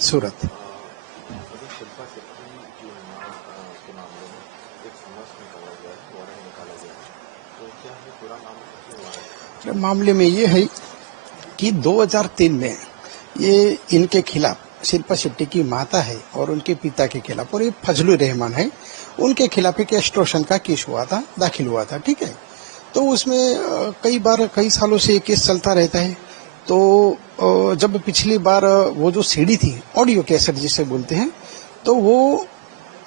सूरत। अभी शिल्पा शेट्टी की मां के मामले में एक समन्स निकाला गया है, वारंट निकाला गया है, तो क्या है पूरा मामला, क्यों वारंट? मामले में ये है कि 2003 में ये इनके खिलाफ शिल्पा शेट्टी की माता है और उनके पिता के खिलाफ, और ये फजलुर रहमान है, उनके खिलाफ एक एक्सटॉर्शन का केस हुआ था, दाखिल हुआ था। ठीक है, तो उसमें कई सालों से ये केस चलता रहता है। तो जब पिछली बार वो जो सीडी थी, ऑडियो कैसेट जिसे बोलते हैं, तो वो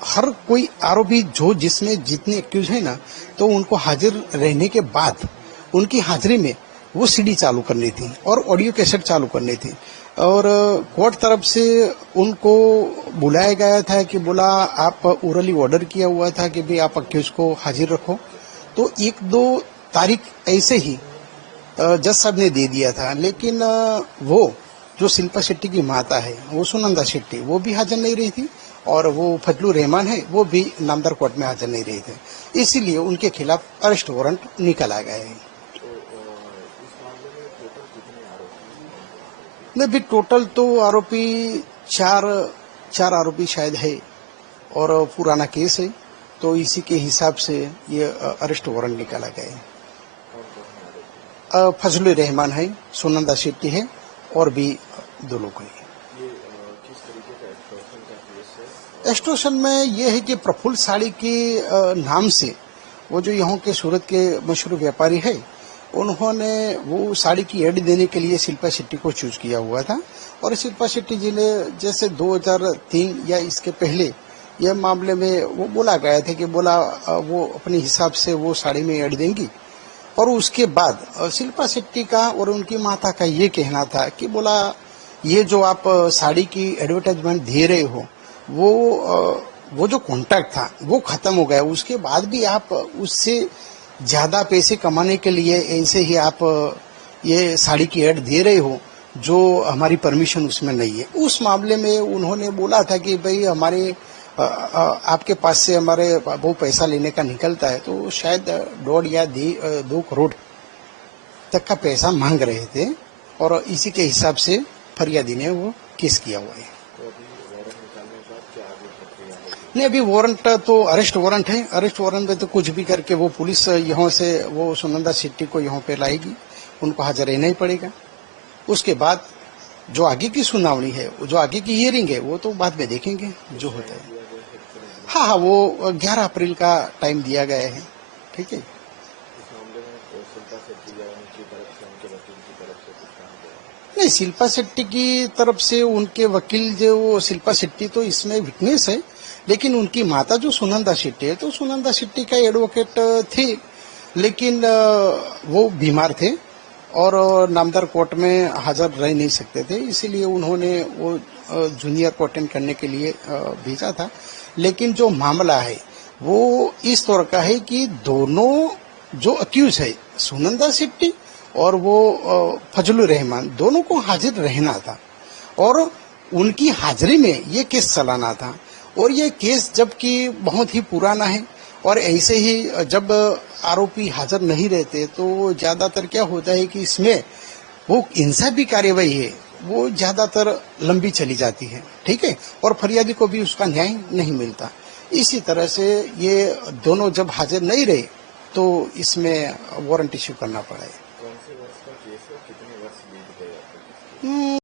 हर कोई आरोपी जो जिसमें जितने एक्यूज है ना, तो उनको हाजिर रहने के बाद उनकी हाजिरी में वो सीडी चालू करनी थी और ऑडियो कैसेट चालू करनी थी। और कोर्ट तरफ से उनको बुलाया गया था कि बोला आप ओरली ऑर्डर किया हुआ था कि भाई आप एक्यूज को हाजिर रखो। तो 1-2 तारीख ऐसे ही जज साहब ने दे दिया था, लेकिन वो जो शिल्पा शेट्टी की माता है, वो सुनंदा शेट्टी, वो भी हाजिर नहीं रही थी, और वो फजलुर रहमान है, वो भी नामदार कोर्ट में हाजिर नहीं रहे थे। इसीलिए उनके खिलाफ अरेस्ट वारंट निकाला गया है। तो इस मामले में टोटल कितने आरोपी? नहीं भी टोटल तो आरोपी चार आरोपी शायद है, और पुराना केस है, तो इसी के हिसाब से ये अरेस्ट वारंट निकाला गया है। फजलुर रहमान है, सुनंदा शेट्टी है, और भी 2 लोग हैं। ये किस तरीके का एक्सटॉर्शन का केस है? एक्सटॉर्शन में ये है कि प्रफुल्ल साड़ी के नाम से वो जो यहाँ के सूरत के मशहूर व्यापारी है, उन्होंने वो साड़ी की एड देने के लिए शिल्पा शेट्टी को चूज किया हुआ था। और शिल्पा शेट्टी जी ने जैसे 2003 या इसके पहले यह मामले में वो बोला गया था कि बोला वो अपने हिसाब से वो साड़ी में एड देंगी। और उसके बाद शिल्पा शेट्टी का और उनकी माता का ये कहना था कि बोला ये जो आप साड़ी की एडवर्टाइजमेंट दे रहे हो, वो जो कॉन्ट्रैक्ट था वो खत्म हो गया, उसके बाद भी आप उससे ज्यादा पैसे कमाने के लिए ऐसे ही आप ये साड़ी की एड दे रहे हो, जो हमारी परमिशन उसमें नहीं है। उस मामले में उन्होंने बोला था कि भाई हमारे आपके पास से हमारे वो पैसा लेने का निकलता है, तो शायद 1.5 या 2 करोड़ तक का पैसा मांग रहे थे, और इसी के हिसाब से फरियादी ने वो केस किया हुआ है। तो अभी वारंट निकालने के बाद क्या आगे प्रक्रिया होगी? नहीं, अभी वारंट तो अरेस्ट वारंट है। अरेस्ट वारंट में तो कुछ भी करके वो पुलिस यहाँ से वो सुनंदा शेट्टी को यहाँ पे लाएगी, उनको हाजिर रहना ही पड़ेगा। उसके बाद जो आगे की सुनावनी है, जो आगे की हियरिंग है, वो तो बाद में देखेंगे जो होता है। हाँ, वो 11 अप्रैल का टाइम दिया गया है। ठीक है। इस मामले में शिल्पा शेट्टी या उनकी तरफ से, उनके वकील की तरफ से कुछ कहा गया? नहीं, शिल्पा शेट्टी की तरफ से उनके वकील जो शिल्पा शेट्टी तो इसमें विटनेस है, लेकिन उनकी माता जो सुनंदा शेट्टी है, तो सुनंदा शेट्टी का एडवोकेट थे, लेकिन वो बीमार थे और नामदार कोर्ट में हाजिर रह नहीं सकते थे, इसीलिए उन्होंने वो जूनियर को अटेंड करने के लिए भेजा था। लेकिन जो मामला है वो इस तौर का है कि दोनों जो अक्यूज है, सुनंदा शेट्टी और वो फजलुर रहमान, दोनों को हाजिर रहना था, और उनकी हाजिरी में ये केस चलाना था। और ये केस जबकि बहुत ही पुराना है, और ऐसे ही जब आरोपी हाजिर नहीं रहते तो ज्यादातर क्या होता है कि इसमें वो इंसाफी कार्यवाही है, वो ज्यादातर लंबी चली जाती है। ठीक है, और फरियादी को भी उसका न्याय नहीं मिलता। इसी तरह से ये दोनों जब हाजिर नहीं रहे तो इसमें वारंट इश्यू करना पड़ा है। कौन से वर्ष का केस है, कितने वर्ष बीत गए?